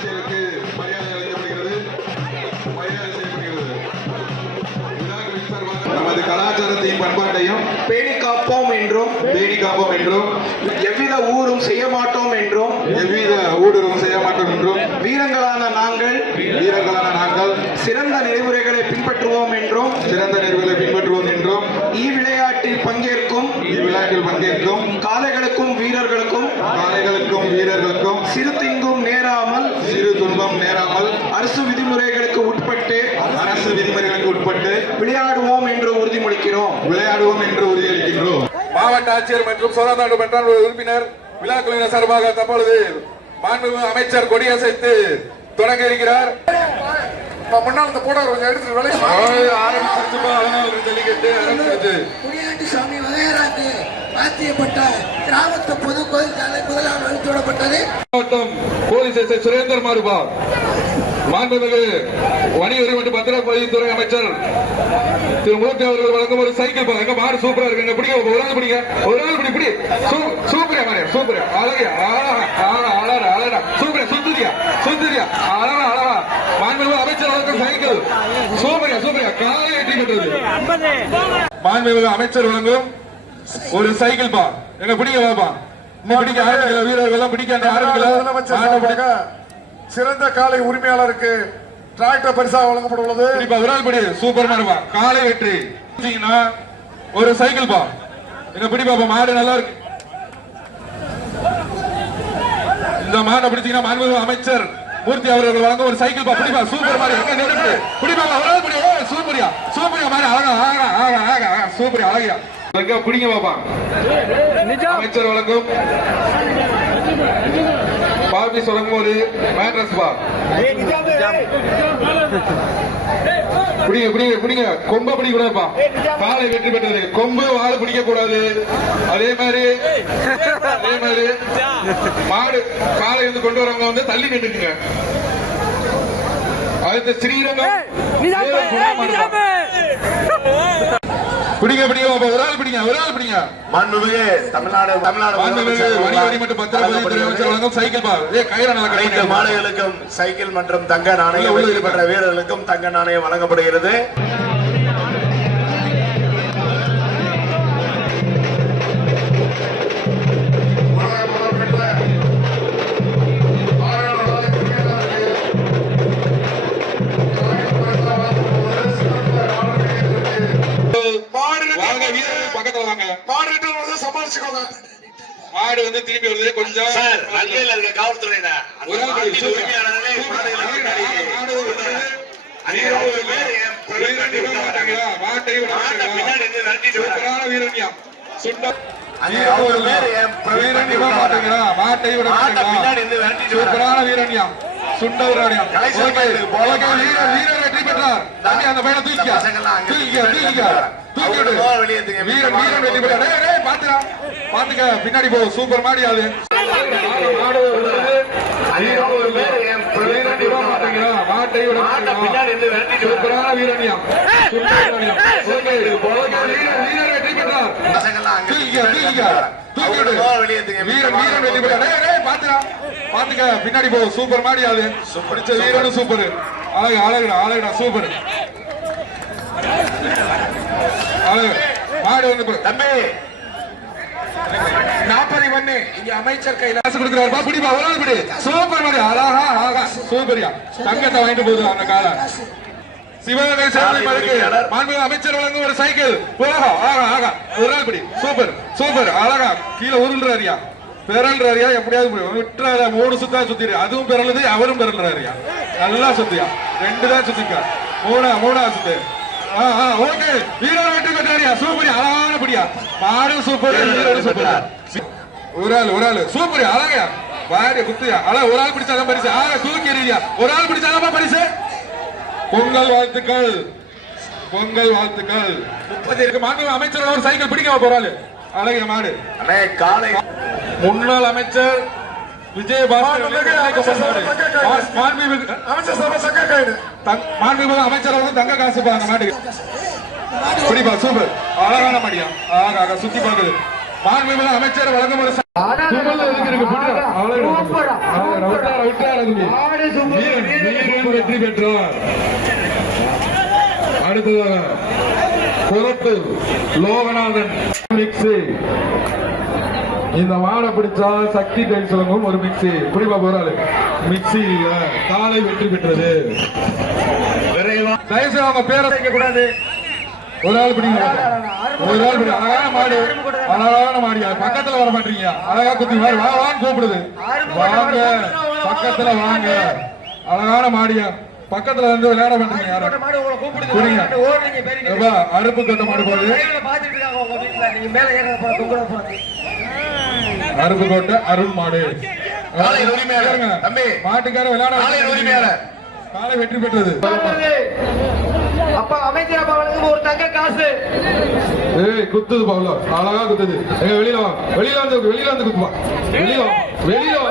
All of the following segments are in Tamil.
que, que ஆட்சியர் மற்றும் சோழநாடு மன்றம் உறுப்பினர் விழா குழுவினர் சார்பாக தற்பொழுது மாண்புமிகு அமைச்சர் கொடியசைத்து தொடங்க இருக்கிறார். முன்னால் இந்த போட கொஞ்சம் எடுத்து அழகாக ஜல்லிக்கட்டு ஆரம்பிச்சிருச்சு முனியாண்டி சுவாமி வகையராக்கு மாற்றியப்பட்ட கிராமத்து பொது கோயில் சாலை முதலாம் வழித்தோடப்பட்டது மாவட்டம் போலீஸ் சுரேந்தர் மாறுபா மாண்புமிகு வணிக வரி மற்றும் பத்திரப்பதிவுத்துறை அமைச்சர் திரு மூர்த்தி அவர்கள் வழங்கும் ஒரு சைக்கிள் பாருங்க மாடு சூப்பரா இருக்குங்க. பிடிக்க ஒரு ஆள் பிடிங்க. ஒரு ஆள் பிடி பிடி. சூப்பரா மாறியா சூப்பரா. அழகியா அழகா அழகா அழகா சூப்பரா சுந்தரியா சுந்தரியா அழகா அழகா. மாண்புமிகு அமைச்சர் வழங்கும் சைக்கிள். சூப்பரா சூப்பரா. காலை வெற்றி பெற்றது. மாண்புமிகு அமைச்சர் வழங்கும் ஒரு சைக்கிள் பா எங்க பிடிக்க வாப்பா. பிடிக்க வீரர்கள் எல்லாம் பிடிக்க ஆரம்பிக்கல. சிறந்த காலை உரிமையாளருக்கு டிராக்டர் பரிசாக வழங்கப்பட உள்ளது கண்டிப்பா விரால் படி சூப்பர் மாடுபா காலை வெற்றி. ஒரு சைக்கிள் பா எங்க பிடி பாப்பா மாடு நல்லா இருக்கு. இந்த மாடை பிடிச்சீங்கன்னா மாண்புமிகு அமைச்சர் மூர்த்தி அவர்கள் வழங்க ஒரு சைக்கிள் பா பிடிப்பா சூப்பர் மாடு. எங்க நிறுத்து பிடிப்பா விரால் படி ஏ சூப்பரியா. சூப்பரியா மாடு. அழகா அழகா அழகா அழகா சூப்பரியா அழகியா. எங்க பிடிங்க பாப்பா. அமைச்சர் வழங்கும் வழங்கும் ஒரு மேட்ரஸ் பா பிடிங்க பிடிங்க பிடிங்க கொம்ப பிடிக்க கூடாதுப்பா காலை வெற்றி பெற்றது. கொம்பு வாழை பிடிக்க கூடாது அதே மாதிரி அதே மாதிரி மாடு காலை வந்து கொண்டு வரவங்க வந்து தள்ளி நின்றுக்குங்க. அடுத்து ஸ்ரீரங்கம். பிடிங்க பிடிங்க ஒரு ஆள் பிடிங்க ஒரு ஆள் பிடிங்க. மாண்புமிகு தமிழ்நாடு தமிழ்நாடு மாண்புமிகு வணிக வரி மற்றும் பத்திரப்பதிவுத்துறை அமைச்சர் வழங்கும் சைக்கிள் பா. ஏ கயிறை கட்டுங்க. மாடுகளுக்கும் சைக்கிள் மற்றும் தங்க நாணயம் வெற்றி பெற்ற வீரர்களுக்கும் தங்க நாணயம் வழங்கப்படுகிறது. மாட்டை மாட்டாங்களா? பின்னாடி இருந்து விரட்டிட்டு வராங்க. சூப்பரான வீரன்யா. சுண்ட வீரன்யா. கடைசி ஓகே, பையனுக்கு போக ஓகே, வீரர், வீரர் வெற்றி பெற்றார். அந்த பையனை தூக்கிக்க. தூக்கிக்க, தூக்கிக்க. தூக்கி விடு. அவரு போக வெளியேத்துங்க. வீரன், வீரன் வெற்றி பெற்றார். டேய், டேய், பாத்துடா. பாத்துக்க, பின்னாடி போ சூப்பர் மாடி அது மாடு? பின்னாடி போ சூப்பர் மாடி அது பிடிச்ச வீரனும் சூப்பர் அழகு அழகுடா அழகுடா சூப்பர் மாடு வந்து பாரு. தம்பி. நாற்பது மண்ணு இங்க அமைச்சர் கையில காசு பிடிப்பா ஒரு நாள் பிடி. சூப்பர் மாடு. அழகா அழகா. சூப்பரியா தங்கத்தை வாங்கிட்டு போகுது அந்த காலை. சிவகங்கை சேவை மருக்கு மாண்பு அமைச்சர் வழங்கும் ஒரு சைக்கிள். ஆகா ஆகா ஆகா. ஒரு நாள் பிடி. Super super. அழகா. கீழே உருள்றாரியா. பிறல்றாரியா. எப்படியாவது பிடி. விட்டுறாத மூணு சுத்தா சுத்திரு. அதுவும் பிறலுது அவரும் பிறல்றாரியா. நல்லா சுத்தியா. ரெண்டு தான் சுத்திக்கா மூணா மூணா சுத்து. ஓகே வீரர் வெற்றி பெற்றாரியா? சூப்பரியா அழகான பிடியா? மாடு சூப்பர் சூப்பர். ஒரு ஆள் ஒரு ஆள். சூப்பர் அழகா வாடி குத்தியா. அழ ஒரு ஆள் பிடிச்சாதான் பரிசு. ஆக தூக்கி எறியா. ஒரு ஆள் பிடிச்சாதான் பரிசு. பொங்கல் வாழ்த்துக்கள். பொங்கல் வாழ்த்துக்கள். முப்பது இருக்கு மாண்பு அமைச்சர் ஒரு சைக்கிள் பிடிக்க போறாரு அழகிய மாடு. அண்ணே காலை. முன்னாள் அமைச்சர் விஜயபாஸ்கர் அமைச்சர் மாண்புமிகு அமைச்சர் வந்து தங்க காசு பாருங்க மாட்டுக்கு. பிடிப்பா சூப்பர் அழகான மாடியா. ஆக சுத்தி பார்க்குது. மாண்புமிகு அமைச்சர் வழங்கும் ஒரு வெற்றி பெற்றார் அடுத்ததாக பொருட்டு லோகநாதன் மிக்ஸி இந்த மாடை பிடிச்சா சக்தி டைல் சொல்லுங்க ஒரு மிக்ஸி புரியுமா போறாரு மிக்ஸி இல்ல காலை வெற்றி பெற்றது தயவுசெய்து அவங்க பேரை வைக்க கூடாது. ஒரு ஆள் பிடிங்க. ஒரு ஆள் பிடி அழகான மாடு. அழகான மாடியா பக்கத்துல வர மாட்டீங்க? அழகா குத்தி மாதிரி வா வான்னு கூப்பிடுது. வாங்க. பக்கத்துல வாங்க. அழகான மாடியா. பக்கத்துல வந்து விளையாட மாட்டீங்க யாரும். புரியுங்க எப்பா, அருப்பு கட்ட மாடு போகுது. அருப்பு கோட்டை அருண் மாடு. காளையின் உரிமையாளர். தம்பி. மாட்டுக்கார விளையாட காளையின் உரிமையாளர். காலை வெற்றி பெற்றது. அப்பா அமைச்சர் அப்பா வழங்கும் ஒரு தங்க காசு. ஏய் குத்துது பவுல. அழகா குத்துது. எங்க வெளியில வா. வெளியில வந்து வெளியில வந்து குத்துவா வெளியில வா. வெளியில வா.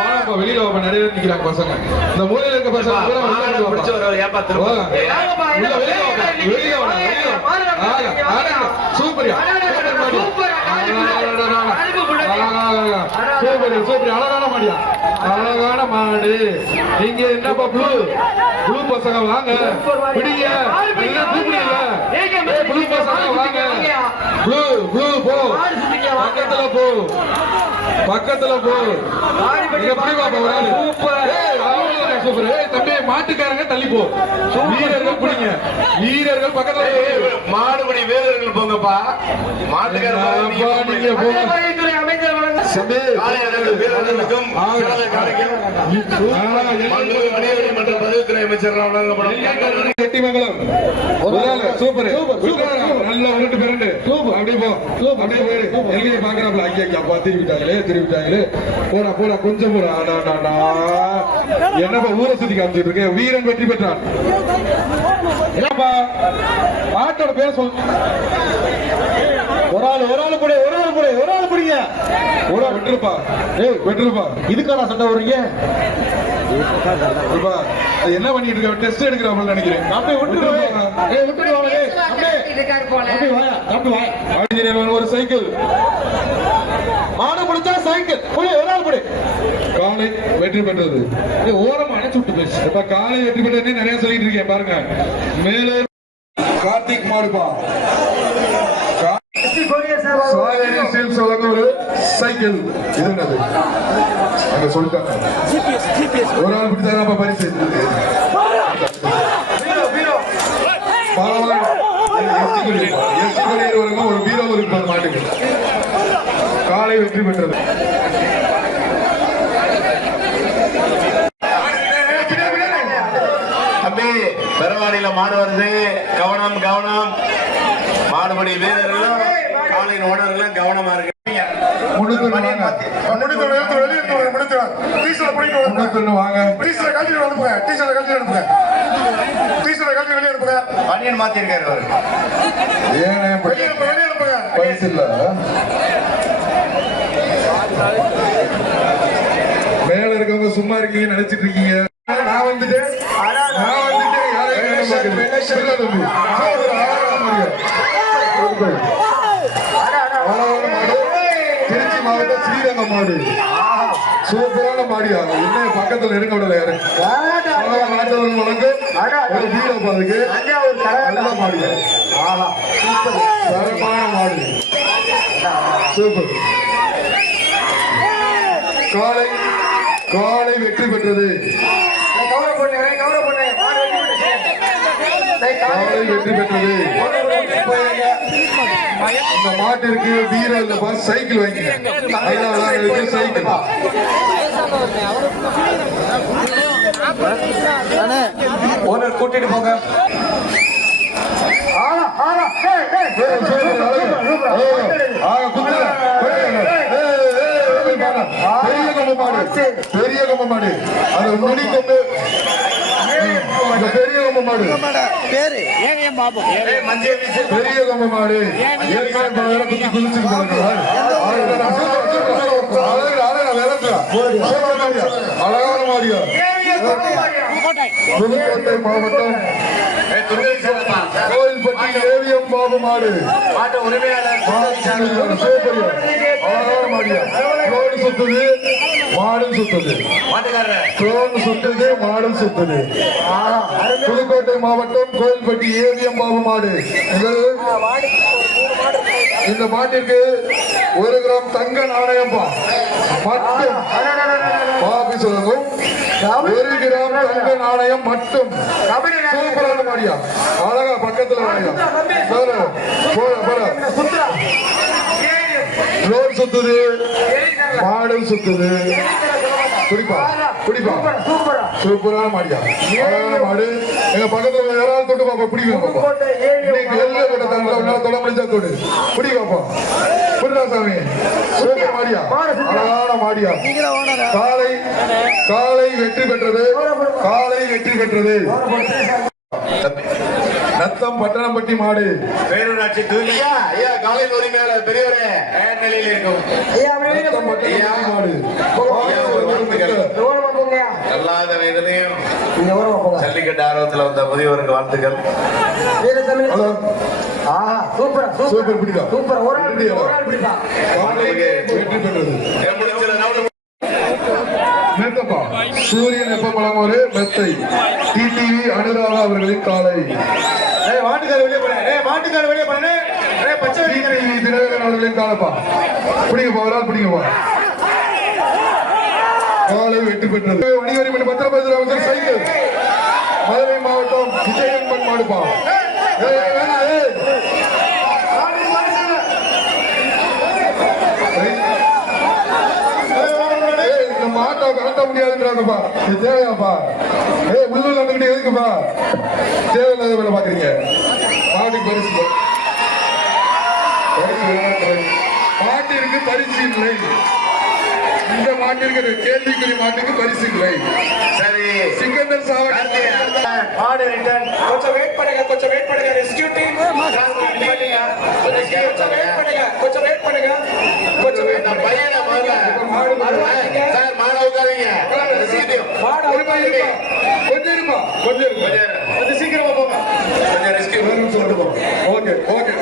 வாப்பா, வெளியில நிறைய பேர் நிக்கிறாங்க பசங்க. இந்த மூலையில இருக்க பசங்க வெளியில வந்து வாப்பா. வாங்க. உள்ள வெளியில வாப்பா. வெளியில வாடா, வெளியில வா. ஆக, ஆக. சூப்பர்யா. சூப்பர். சூப்பர் சூப்பர் அழகான மாடியா? அழகான மாடு. இங்க என்னப்பா ப்ளூ ப்ளூ பசங்க வாங்க. பிடிங்க. நல்லா கூப்பிடுங்க ப்ளூ பசங்க வாங்க. ப்ளூ ப்ளூ போ. பக்கத்துல போ. பக்கத்துல போ. இங்க பிடிவா போ ஒரு ஆளு. சூப்பர். ஏய் தம்பி மாட்டுக்காரங்க தள்ளி போ. வீரர்கள் பிடிங்க. வீரர்கள் பக்கத்துல. மாடுபடி வீரர்கள் போங்கப்பா. மாட்டுக்கார அப்பா, நீங்க போங்க. கெட்டிமங்கலம் சூப்பர். நல்ல உருட்டு பிறண்டு அப்படியே போ. அப்படியே போயிரு. எல்லையை பாக்குறாப்ல ஐயா ஐயா அப்பா திருவிட்டாங்களே திருவிட்டாங்களே போடா கொஞ்சம். என்னப்பா ஊரை சுத்தி காமிச்சிட்டு இருக்க? வீரன் வெற்றி பெற்றான். என்னப்பா? பாட்டோட பேர் சொல். ஒரு ஆள் ஒரு ஆள் கூட ஒரு ஆள் கூட ஒரு ஆள் பிடிங்க ஒரு ஆள் விட்டுருப்பா. ஏய் விட்டுருப்பா. இதுக்கான சண்டை வர்றீங்க என்ன பண்ணிட்டு இருக்க? டெஸ்ட் எடுக்கிறாப்ல நினைக்கிறேன். ஒரு சைக்கிள். மாடு பிடிச்சா சைக்கிள். புடி ஒரு ஆள் புடி காலை வெற்றி பெற்றது. இது ஓரமா அணைச்சு விட்டு பேசு இப்ப காலை வெற்றி பெற்றதுன்னு நிறைய சொல்லிட்டு இருக்கேன் பாருங்க. மேலே கார்த்திக் மாடுப்பா. வழங்க ஒரு சைக்கிள் இது என்னது அங்க சொல்லிட்டாங்க. ஒரு ஆள் பிடிச்சாதான் பரிசு. ஒரு பீரோ இருக்கு மாட்டுக்கு. காலை வெற்றி பெற்றது. தம்பி பெருவாடியில மாடு வருது. கவனம் கவனம். மாடுபடி வீரர்களும் காலையின் ஓனர்களும் கவனமா இருக்கு பனியன் மாத்தி இருக்காரு மேல இருக்கவங்க சும்மா இருக்கீங்க நினைச்சிட்டு இருக்கீங்க. நான் வந்துட்டேன் நான் வந்துட்டேன் யாரையும் கேட்க மாட்டேன். இல்ல தம்பி. ஒரு ஆறாவது மாடியா. ஆறாவது மாடு. திருச்சி ஸ்ரீரங்கம் மாடு. சூப்பரான மாடியா என்ன பக்கத்துல இருக்க விடல யாரு? மாட்டவர்கள் வழங்கு ஒரு வீர பாதுக்கு நல்ல மாடியா தரமான மாடு. சூப்பர். காலை காலை வெற்றி பெற்றது. வெற்றி பெற்றது இந்த மாட்டிற்கு வீரர் இந்த சைக்கிள் வாங்கிங்க சைக்கிள் ஓனர் கூட்டிட்டு போங்க பெரிய கொம்பு மாடு. பெரிய கொம்பு மாடு. அது நுனி கொம்பு இந்த பெரிய கொம்பு மாடு பெரிய கொம்பு மாடு ஏற்கனவே. சூப்பர் மாடியா. அழகான மாடியா புதுக்கோட்டை மாவட்டம் கோயில்பட்டி ஏவிஎம் பாபு மாடு. சுத்துது மாடும் சுத்துது. ரோடு சுத்துது மாடும் சுத்துது. புதுக்கோட்டை மாவட்டம் கோயில்பட்டி ஏவிஎம் பாபு மாடு. இது இந்த மாட்டிற்கு ஒரு கிராம் தங்க நாணயம் மட்டும். பாபி சொல்லணும் ஒரு கிராம் தங்க நாணயம் மட்டும். சூப்பரான மாடியா. அழகா பக்கத்துல மாடியா. போற போற போற ரோட் சுத்துது. மாடும் சுத்துது. குடிப்பா குடிப்பா. சூப்பரான மாடியா. அழகான மாடு. எங்க பக்கத்துல யாராவது தொட்டு பாப்பா பிடிக்கும் பாப்பா. இன்னைக்கு தொட முடிஞ்சா தொடு. பிடி பாப்பா. புரியுதா சாமி? சூப்பர் மாடியா. அழகான மாடியா. காலை காலை வெற்றி பெற்றது. காலை வெற்றி பெற்றது. நத்தம் பட்டணம்பட்டி மாடு. பேரூராட்சி தூய்மையா ஐயா காலையில் உரிமையாளர் பெரியவரே. தயார் நிலையில் இருக்கும்? நத்தம் பட்டணம்பட்டி மாடு. ஐயா, ஜல்லிக்கட்டு ஆர்வத்தில் வந்த முதியவருக்கு வாழ்த்துக்கள். Super super. ஒரு ஆள் பிடிப்பா, ஒரு ஆள் பிடிப்பா காலை வெற்றி பெற்றது. முடிச்சல ரவுண்ட் மெத்தப்பா சூரியன் எப்ப பழம் ஒரு மெத்தை. டிடிவி அனுராதா அவர்களின் காலை. மாட்டுக்கார வெளியே போறேன் மாட்டுக்கார வெளியே போறேன் பச்சை டிடிவி தினகரன் அவர்களின் காலப்பா. பிடிங்கப்பா ஒரு ஆள் பிடிங்கப்பா காலை வெற்றி பெற்றது. வணிகரி மணி பத்திரப்பதில் சைக்கிள். மதுரை மாவட்டம் விஜயன்பன் மாடுப்பா ஏய், ஏய், வேணாம், ஏய். ஏய், இந்த மாட்டை கலட்ட முடியாதுன்றாங்கப்பா இது தேவையாப்பா ஏய் உள்ளூர் வந்துகிட்டு எதுக்குப்பா தேவையில்லாத வேலை பாக்குறீங்க மாட்டுக்கு பரிசு. மாட்டிற்கு பரிசு இல்லை. இந்த மாட்டிற்கு கேள்விக்குறி மாட்டுக்கு பரிசு இல்லை. சரி. சிக்கந்தர் சாவடி. மாடு ரிட்டர்ன் கொஞ்சம் வெயிட் பண்ணுங்க கொஞ்சம் வெயிட் பண்ணுங்க கொஞ்சம் வெயிட் பண்ணுங்க கொஞ்சம் வெயிட் பண்ணுங்க பையனை வரல சார் மாட உட்காதீங்க மாட உட்காருங்க கொஞ்சம் இருக்கும் கொஞ்சம் இருக்கும் கொஞ்சம் சீக்கிரமா போங்க கொஞ்சம் ரெஸ்கியூ சொல்லிட்டு போங்க ஓகே ஓகே